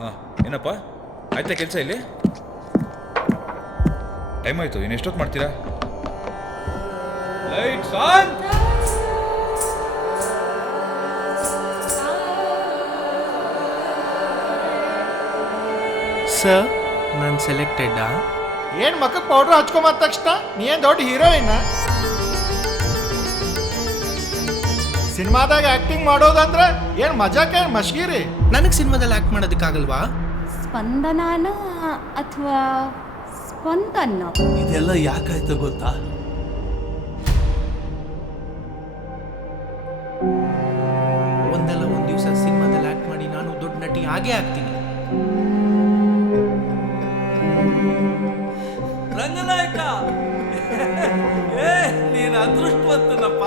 ಹಾಂ, ಏನಪ್ಪ ಆಯ್ತಾ ಕೆಲಸ ಇಲ್ಲಿ? ಟೈಮ್ ಆಯಿತು, ಇನ್ನು ಎಷ್ಟೊತ್ತು ಮಾಡ್ತೀರಾ? Lights on. ಸರ್, ನಾನು ಸೆಲೆಕ್ಟೆಡ್ಡಾ? ಏನು ಮಕ್ಕಕ್ಕೆ ಪೌಡ್ರ್ ಹಚ್ಕೊಂಬಂದ ತಕ್ಷಣ ನೀ ಏನು ದೊಡ್ಡ ಹೀರೋಯಿನ್? ಸಿನಿಮಾದಾಗ ಆ್ಯಕ್ಟಿಂಗ್ ಮಾಡೋದಂದ್ರೆ ಏನು ಮಜಾಕೆ ಮಶ್ಗೀರಿ? ನನಗೆ ಸಿನಿಮಾದಲ್ಲಿ ಆ್ಯಕ್ಟ್ ಮಾಡೋದಕ್ಕಾಗಲ್ವಾ? ಸ್ಪಂದನಾನ ಅಥವಾ ಸ್ಪಂದನ? ಇದೆಲ್ಲ ಯಾಕಾಯ್ತು ಗೊತ್ತಾ? ಒಂದಲ್ಲ ಒಂದು ದಿವಸ ಸಿನಿಮಾದಲ್ಲಿ ಆ್ಯಕ್ಟ್ ಮಾಡಿ ನಾನು ದೊಡ್ಡ ನಟಿ ಆಗೇ ಆಗ್ತೀನಿ. ರಂಗನಾಯಕ, ನೀನು ಅದೃಷ್ಟವಂತನಪ್ಪ.